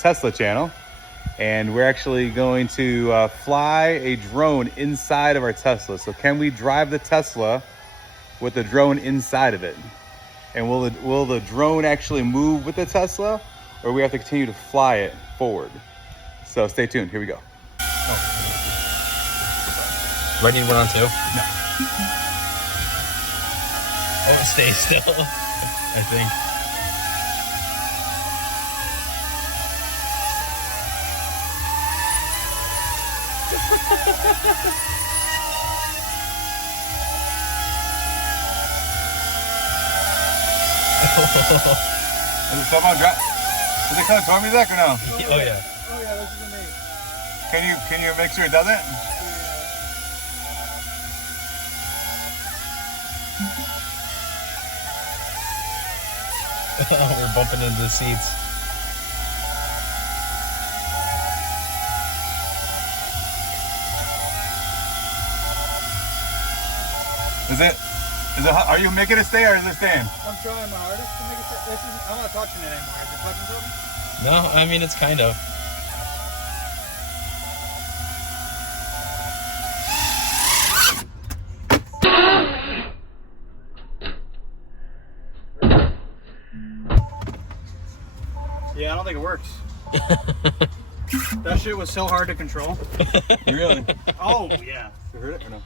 Tesla channel, and we're actually going to fly a drone inside of our Tesla. So can we drive the Tesla with the drone inside of it? And will the drone actually move with the Tesla, or we have to continue to fly it forward? So stay tuned, here we go. Do I need one on two? No. Oh, stay still, I think. Is it someone drop? Is it coming toward me, Zach, or no? Oh yeah. Oh yeah, this is me. Can you make sure it doesn't? We're bumping into the seats. Are you making it stay or is it staying? I'm trying my hardest to make it. I'm not touching it anymore. Is it touching something? No, I mean, it's kind of. Yeah, I don't think it works. That shit was so hard to control. Really? Oh yeah. You heard it or no?